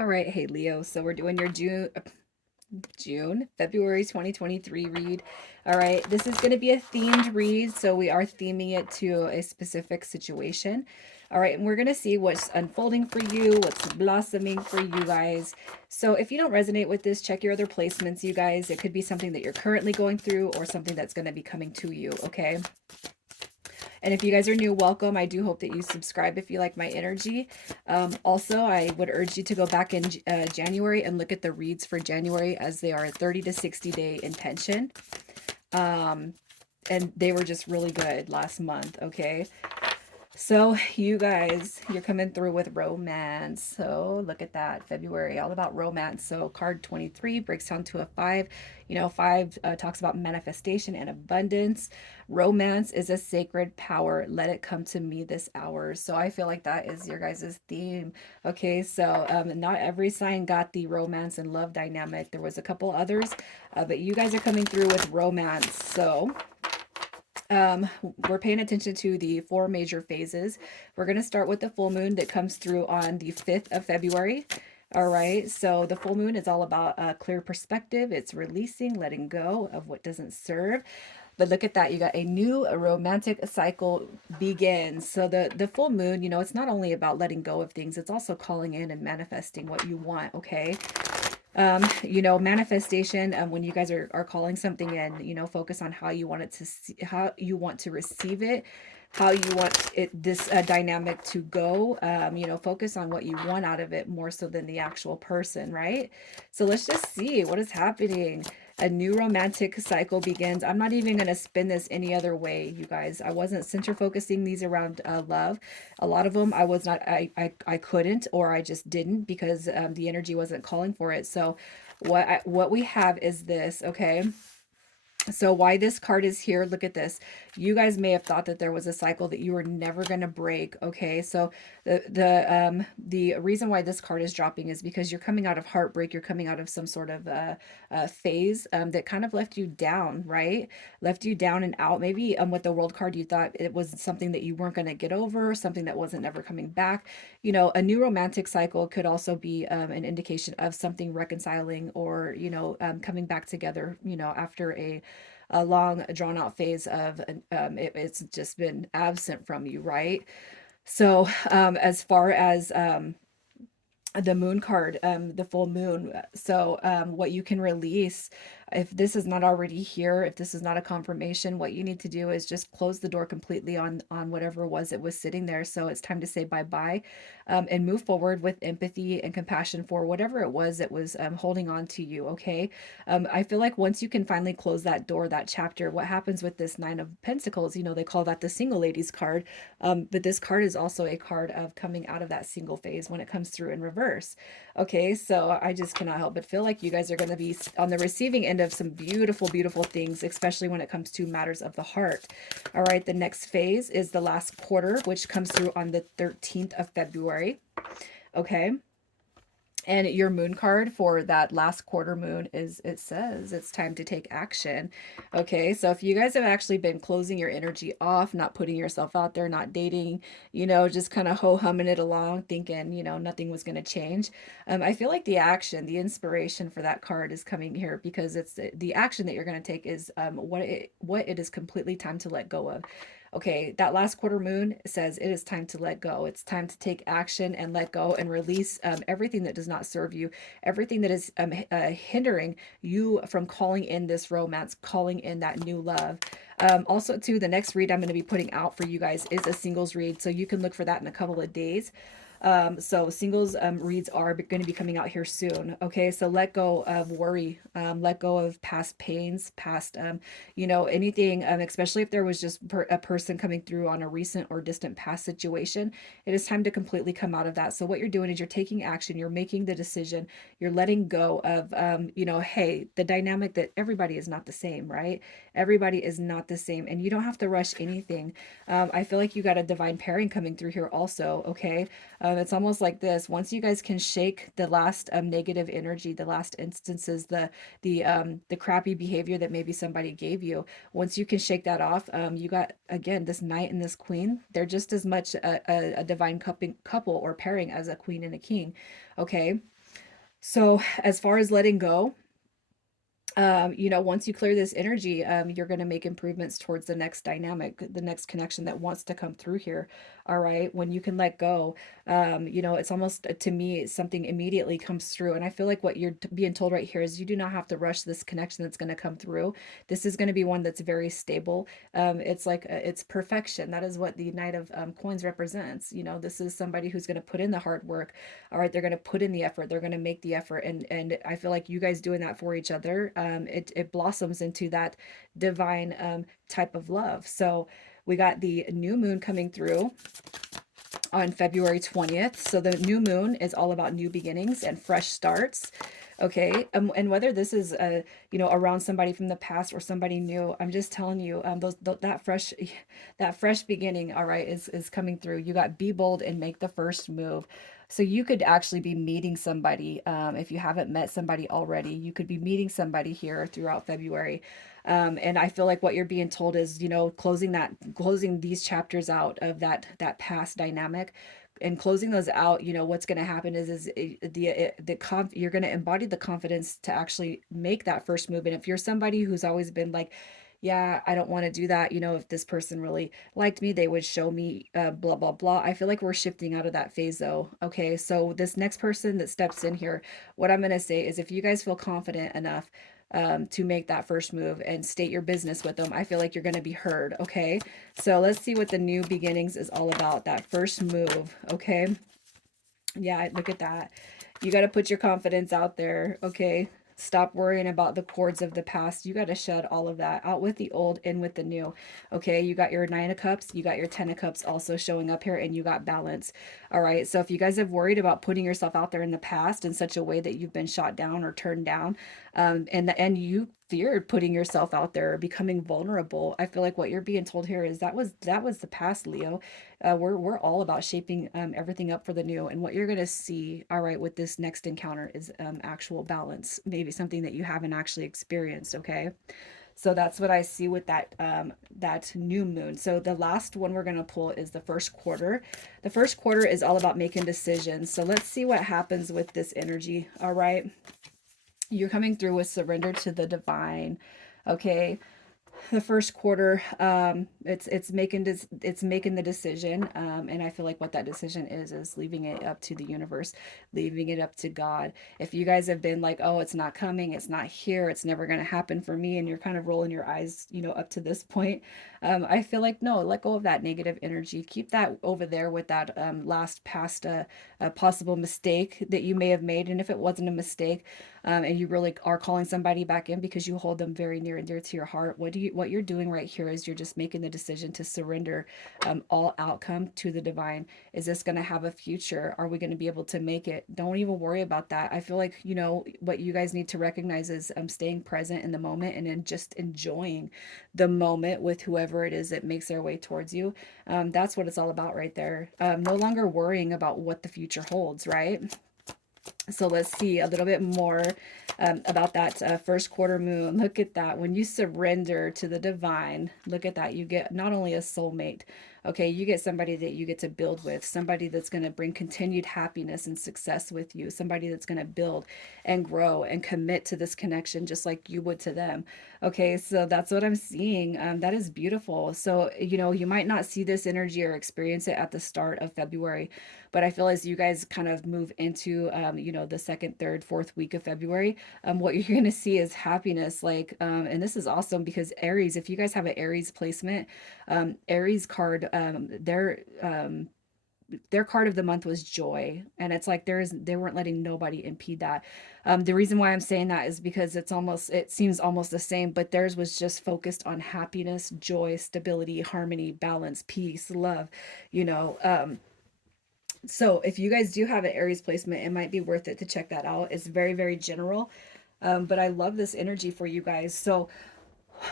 All right, hey Leo. So we're doing your February 2023 read. All right, this is going to be a themed read, so we are theming it to a specific situation. All right, and we're going to see what's unfolding for you, what's blossoming for you guys. So if you don't resonate with this, check your other placements, you guys. It could be something that you're currently going through or something that's going to be coming to you, okay? And if you guys are new, welcome. I do hope that you subscribe if you like my energy. Also, I would urge you to go back in January and look at the reads for January, as they are a 30 to 60 day intention. And they were just really good last month, okay? So you guys, you're coming through with romance. So look at that, February, all about romance. So card 23 breaks down to a 5. You know, 5 talks about manifestation and abundance. Romance is a sacred power. Let it come to me this hour. So I feel like that is your guys' theme. Okay, so not every sign got the romance and love dynamic. There was a couple others, but you guys are coming through with romance. So we're paying attention to the 4 major phases. We're going to start with the full moon that comes through on the 5th of February. All right, so the full moon is all about a clear perspective. It's releasing, letting go of what doesn't serve. But look at that, you got a new romantic cycle begins. So the full moon, you know, it's not only about letting go of things, it's also calling in and manifesting what you want, okay? You know, manifestation, when you guys are calling something in, you know, focus on how you want it to see, how you want to receive it, how you want it, this dynamic to go. You know, focus on what you want out of it more so than the actual person, right? So let's just see what is happening. A new romantic cycle begins. I'm not even going to spin this any other way, you guys. I wasn't center focusing these around love. A lot of them I was not, I couldn't, or I just didn't, because the energy wasn't calling for it. So what we have is this, okay? So why this card is here, look at this. You guys may have thought that there was a cycle that you were never going to break, okay? So the reason why this card is dropping is because you're coming out of heartbreak, you're coming out of some sort of phase that kind of left you down, right? Left you down and out. Maybe with the world card, you thought it was something that you weren't going to get over, something that wasn't ever coming back. You know, a new romantic cycle could also be an indication of something reconciling, or, you know, coming back together, you know, after a long drawn out phase of it's just been absent from you, right? So as far as the moon card, the full moon, so what you can release, if this is not already here, if this is not a confirmation, what you need to do is just close the door completely on whatever it was that was sitting there. So it's time to say bye-bye, and move forward with empathy and compassion for whatever it was that was holding on to you, okay? I feel like once you can finally close that door, that chapter, what happens with this 9 of Pentacles, you know, they call that the single ladies card, but this card is also a card of coming out of that single phase when it comes through in reverse. Okay, so I just cannot help but feel like you guys are going to be on the receiving end of some beautiful, beautiful things, especially when it comes to matters of the heart. All right, the next phase is the last quarter, which comes through on the 13th of February. Okay. And your moon card for that last quarter moon is, it says it's time to take action. Okay, so if you guys have actually been closing your energy off, not putting yourself out there, not dating, you know, just kind of ho-humming it along, thinking, you know, nothing was going to change. I feel like the action, the inspiration for that card is coming here, because it's the action that you're going to take is what it is completely time to let go of. Okay, that last quarter moon says it is time to let go. It's time to take action and let go and release everything that does not serve you, everything that is hindering you from calling in this romance, calling in that new love. Also, too, the next read I'm going to be putting out for you guys is a singles read, so you can look for that in a couple of days. So singles reads are going to be coming out here soon. Okay, so let go of worry, let go of past pains, past, you know, anything, especially if there was just a person coming through on a recent or distant past situation. It is time to completely come out of that. So what you're doing is you're taking action, you're making the decision, you're letting go of, you know, hey, the dynamic that everybody is not the same, right? Everybody is not the same, and you don't have to rush anything. I feel like you got a divine pairing coming through here also, okay? It's almost like this. Once you guys can shake the last negative energy, the last instances, the crappy behavior that maybe somebody gave you, once you can shake that off, you got, again, this knight and this queen. They're just as much a divine couple or pairing as a queen and a king. Okay. So as far as letting go, once you clear this energy, you're going to make improvements towards the next dynamic, the next connection that wants to come through here. All right. When you can let go, it's almost to me, something immediately comes through. And I feel like what you're being told right here is you do not have to rush this connection that's going to come through. This is going to be one that's very stable. It's like, it's perfection. That is what the Knight of Coins represents. This is somebody who's going to put in the hard work. All right, they're going to put in the effort, they're going to make the effort, and I feel like you guys doing that for each other, it blossoms into that divine type of love. So we got the new moon coming through on February 20th. So the new moon is all about new beginnings and fresh starts. Okay. And whether this is, around somebody from the past or somebody new, I'm just telling you, that fresh beginning, all right, is coming through. You got be bold and make the first move. So you could actually be meeting somebody. If you haven't met somebody already, you could be meeting somebody here throughout February. And I feel like what you're being told is, closing these chapters out of that past dynamic, and closing those out. What's going to happen you're going to embody the confidence to actually make that first move. And if you're somebody who's always been like, yeah, I don't want to do that. If this person really liked me, they would show me, blah, blah, blah. I feel like we're shifting out of that phase though. Okay. So this next person that steps in here, what I'm going to say is if you guys feel confident enough to make that first move and state your business with them, I feel like you're going to be heard. Okay. So let's see what the new beginnings is all about. That first move. Okay. Yeah, look at that. You got to put your confidence out there. Okay. Stop worrying about the cords of the past. You got to shed all of that out with the old, in with the new. Okay. You got your Nine of Cups, you got your Ten of Cups also showing up here, and you got balance. All right. So if you guys have worried about putting yourself out there in the past in such a way that you've been shot down or turned down, and you feared putting yourself out there or becoming vulnerable, I feel like what you're being told here is that was the past, Leo. We're all about shaping everything up for the new. And what you're going to see, all right, with this next encounter is actual balance, maybe something that you haven't actually experienced. Okay. So that's what I see with that new moon. So the last one we're going to pull is the first quarter. The first quarter is all about making decisions. So let's see what happens with this energy. All right. You're coming through with surrender to the divine. Okay, the first quarter, it's making the decision, and I feel like what that decision is leaving it up to the universe, leaving it up to God. If you guys have been like, oh, it's not coming, it's not here, it's never going to happen for me, and you're kind of rolling your eyes, up to this point, I feel like, no, let go of that negative energy, keep that over there with that last past possible mistake that you may have made. And if it wasn't a mistake, and you really are calling somebody back in because you hold them very near and dear to your heart, what you're doing right here is you're just making the decision to surrender all outcome to the divine. Is this going to have a future? Are we going to be able to make it? Don't even worry about that. I feel like, what you guys need to recognize is staying present in the moment, and then just enjoying the moment with whoever it is that makes their way towards you. That's what it's all about right there. No longer worrying about what the future holds, right? So let's see a little bit more about that first quarter moon. Look at that. When you surrender to the divine, look at that. You get not only a soulmate, okay, you get somebody that you get to build with, somebody that's going to bring continued happiness and success with you, somebody that's going to build and grow and commit to this connection just like you would to them. Okay, so that's what I'm seeing. That is beautiful. So, you might not see this energy or experience it at the start of February, but I feel as you guys kind of move into, the second, third, fourth week of February, what you're going to see is happiness. Like, and this is awesome because Aries, if you guys have an Aries placement, Aries card, their card of the month was joy, and it's like they weren't letting nobody impede that. The reason why I'm saying that is because it seems almost the same, but theirs was just focused on happiness, joy, stability, harmony, balance, peace, love, you know. So if you guys do have an Aries placement, it might be worth it to check that out. It's very, very general. But I love this energy for you guys. So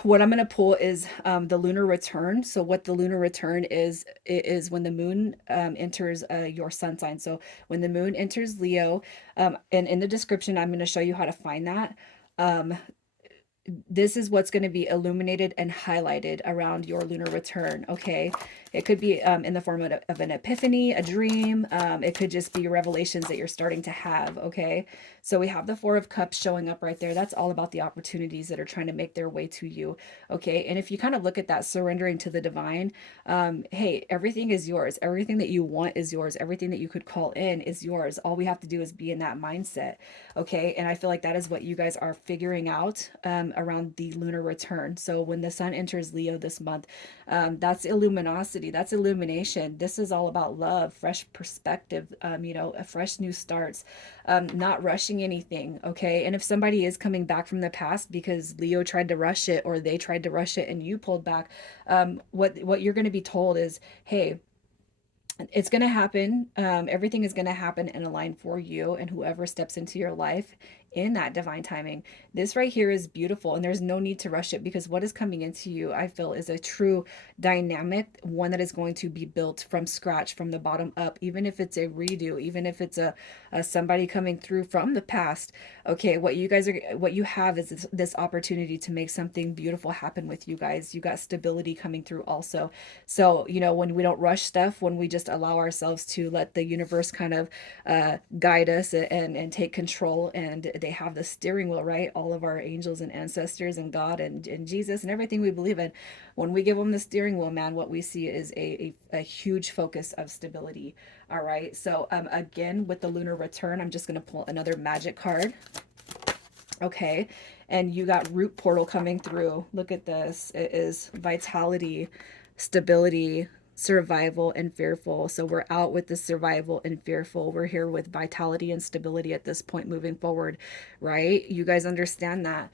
what I'm going to pull is the lunar return. So what the lunar return is, it is when the moon enters your sun sign. So when the moon enters Leo, and in the description, I'm going to show you how to find that. Um, this is what's going to be illuminated and highlighted around your lunar return. Okay, it could be in the form of an epiphany, a dream. It could just be revelations that you're starting to have. Okay, so we have the Four of Cups showing up right there. That's all about the opportunities that are trying to make their way to you. Okay, and if you kind of look at that, surrendering to the divine, hey, everything is yours. Everything that you want is yours. Everything that you could call in is yours. All we have to do is be in that mindset. Okay, and I feel like that is what you guys are figuring out around the lunar return. So when the sun enters Leo this month, that's illuminosity, that's illumination. This is all about love, fresh perspective, a fresh new starts, not rushing anything. Okay, and if somebody is coming back from the past because Leo tried to rush it, or they tried to rush it and you pulled back, what you're going to be told is, hey, it's going to happen. Everything is going to happen and align for you and whoever steps into your life in that divine timing. This right here is beautiful, and there's no need to rush it, because what is coming into you, I feel, is a true dynamic one that is going to be built from scratch, from the bottom up, even if it's a redo, even if it's a somebody coming through from the past. Okay, what you have is this opportunity to make something beautiful happen with you guys. You got stability coming through also. So, when we don't rush stuff, when we just allow ourselves to let the universe kind of guide us and take control, and they have the steering wheel, right? All of our angels and ancestors and God and Jesus and everything we believe in. When we give them the steering wheel, man, what we see is a huge focus of stability. All right. So, again, with the lunar return, I'm just going to pull another magic card. Okay, and you got root portal coming through. Look at this. It is vitality, stability, survival, and fearful. So we're out with the survival and fearful. We're here with vitality and stability at this point moving forward, right? You guys understand that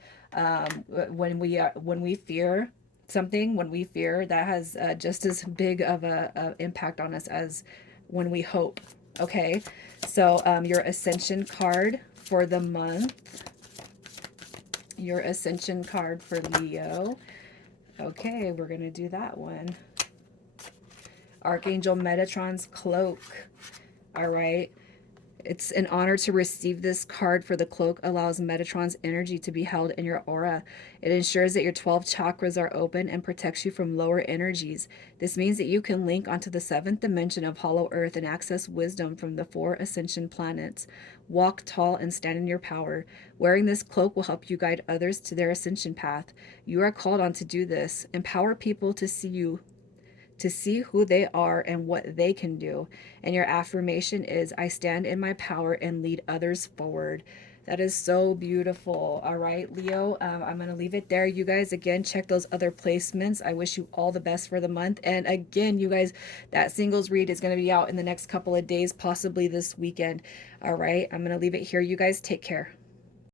when we fear something, when we fear, that has just as big of a impact on us as when we hope. Okay, so your ascension card for the month, your ascension card for Leo. Okay, we're going to do that one. Archangel Metatron's cloak. All right. It's an honor to receive this card, for the cloak allows Metatron's energy to be held in your aura. It ensures that your 12 chakras are open and protects you from lower energies. This means that you can link onto the seventh dimension of Hollow Earth and access wisdom from the 4 ascension planets. Walk tall and stand in your power. Wearing this cloak will help you guide others to their ascension path. You are called on to do this. Empower people to see who they are and what they can do. And your affirmation is, I stand in my power and lead others forward. That is so beautiful. All right, Leo, I'm going to leave it there. You guys, again, check those other placements. I wish you all the best for the month. And again, you guys, that singles read is going to be out in the next couple of days, possibly this weekend. All right, I'm going to leave it here. You guys take care.